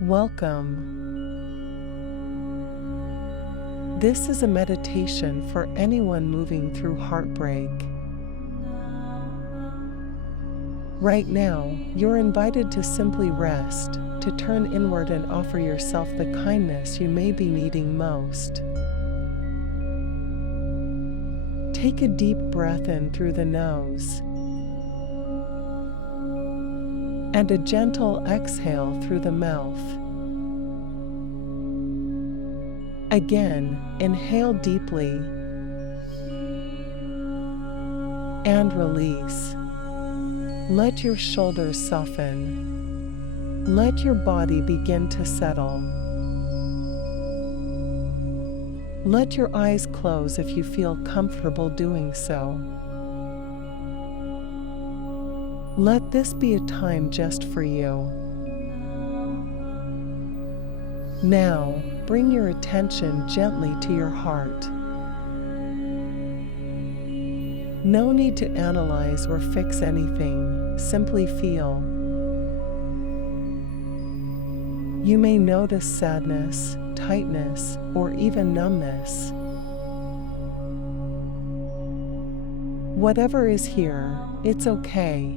Welcome. This is a meditation for anyone moving through heartbreak. Right now, you're invited to simply rest, to turn inward and offer yourself the kindness you may be needing most. Take a deep breath in through the nose and a gentle exhale through the mouth. Again, inhale deeply and release. Let your shoulders soften. Let your body begin to settle. Let your eyes close if you feel comfortable doing so. Let this be a time just for you. Now, bring your attention gently to your heart. No need to analyze or fix anything, simply feel. You may notice sadness, tightness, or even numbness. Whatever is here, it's okay.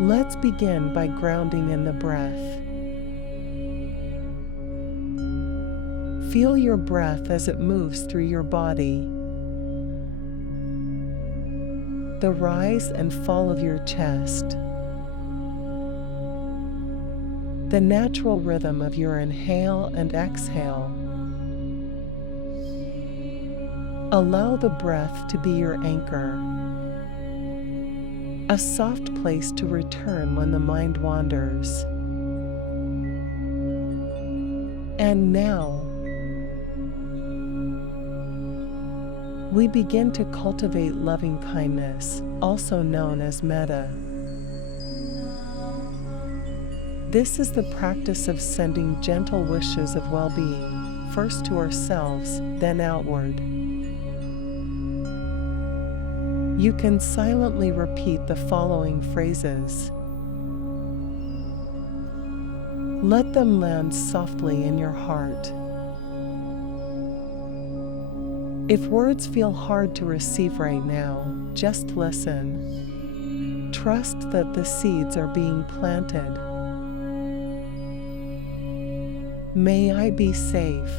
Let's begin by grounding in the breath. Feel your breath as it moves through your body. The rise and fall of your chest. The natural rhythm of your inhale and exhale. Allow the breath to be your anchor, a soft place to return when the mind wanders. And now, we begin to cultivate loving kindness, also known as Metta. This is the practice of sending gentle wishes of well-being, first to ourselves, then outward. You can silently repeat the following phrases. Let them land softly in your heart. If words feel hard to receive right now, just listen. Trust that the seeds are being planted. May I be safe.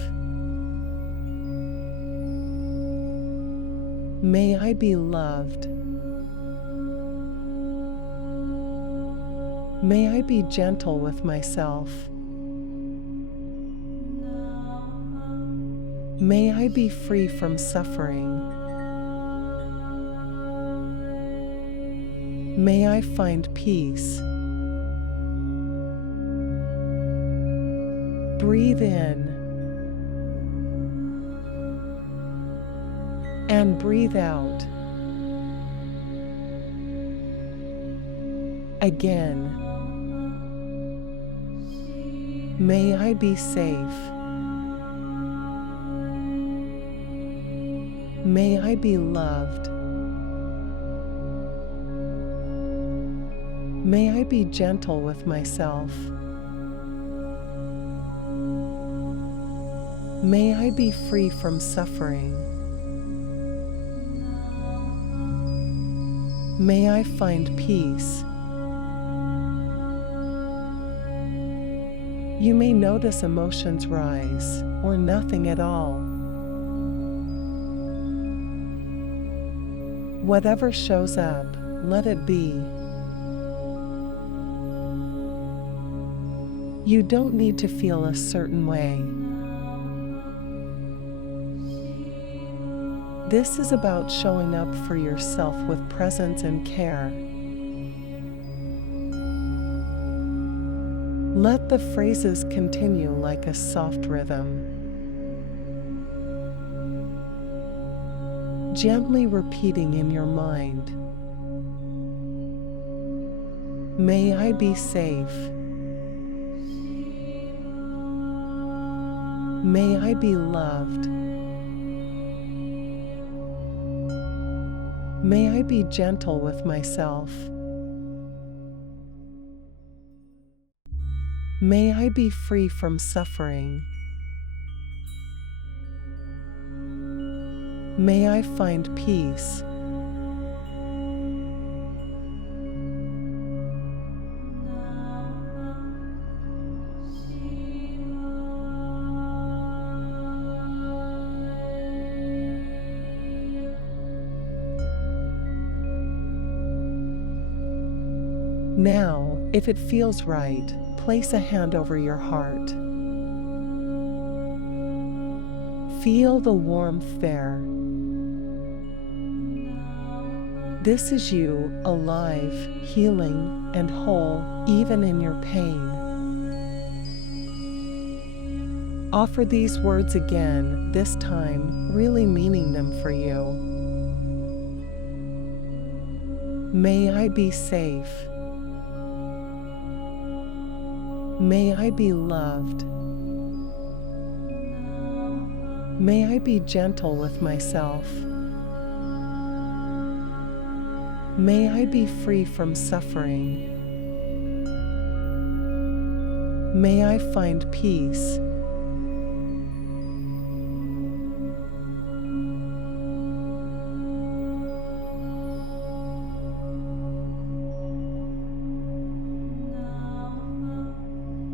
May I be loved. May I be gentle with myself. May I be free from suffering. May I find peace. Breathe in and breathe out. Again. May I be safe. May I be loved. May I be gentle with myself. May I be free from suffering. May I find peace. You may notice emotions rise, or nothing at all. Whatever shows up, let it be. You don't need to feel a certain way. This is about showing up for yourself with presence and care. Let the phrases continue like a soft rhythm. Gently repeating in your mind. May I be safe. May I be loved. May I be gentle with myself. May I be free from suffering. May I find peace. Now, if it feels right, place a hand over your heart. Feel the warmth there. This is you, alive, healing, and whole, even in your pain. Offer these words again, this time really meaning them for you. May I be safe. May I be loved. May I be gentle with myself. May I be free from suffering. May I find peace.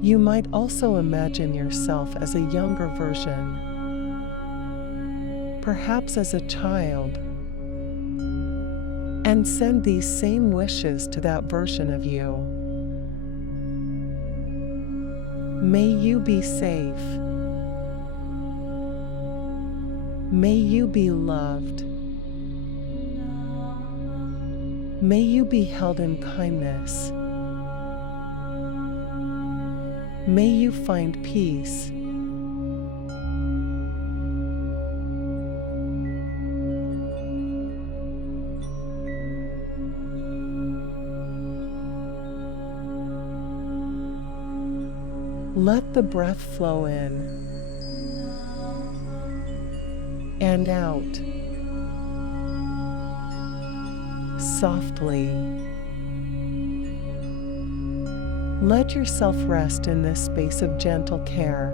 You might also imagine yourself as a younger version, perhaps as a child, and send these same wishes to that version of you. May you be safe. May you be loved. May you be held in kindness. May you find peace. Let the breath flow in and out softly. Let yourself rest in this space of gentle care.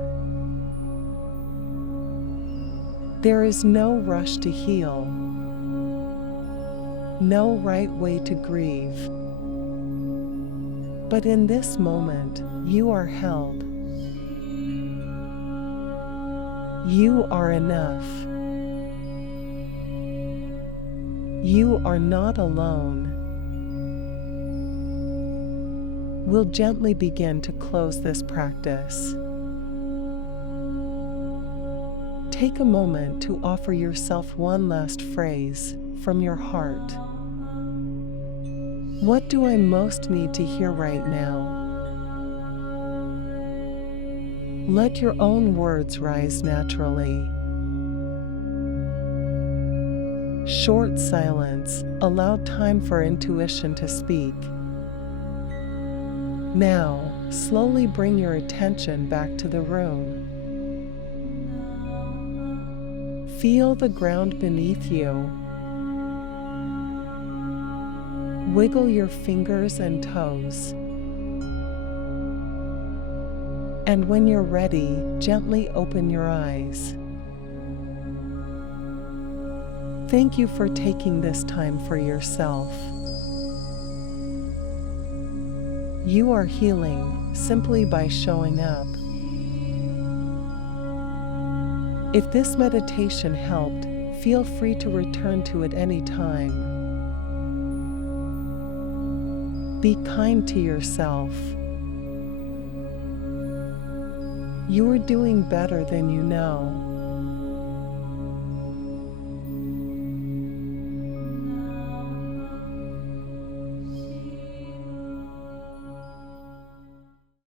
There is no rush to heal, no right way to grieve. But in this moment, you are held. You are enough. You are not alone. We'll gently begin to close this practice. Take a moment to offer yourself one last phrase from your heart. What do I most need to hear right now? Let your own words rise naturally. Short silence, allow time for intuition to speak. Now, slowly bring your attention back to the room. Feel the ground beneath you. Wiggle your fingers and toes. And when you're ready, gently open your eyes. Thank you for taking this time for yourself. You are healing simply by showing up. If this meditation helped, feel free to return to it anytime. Be kind to yourself. You are doing better than you know.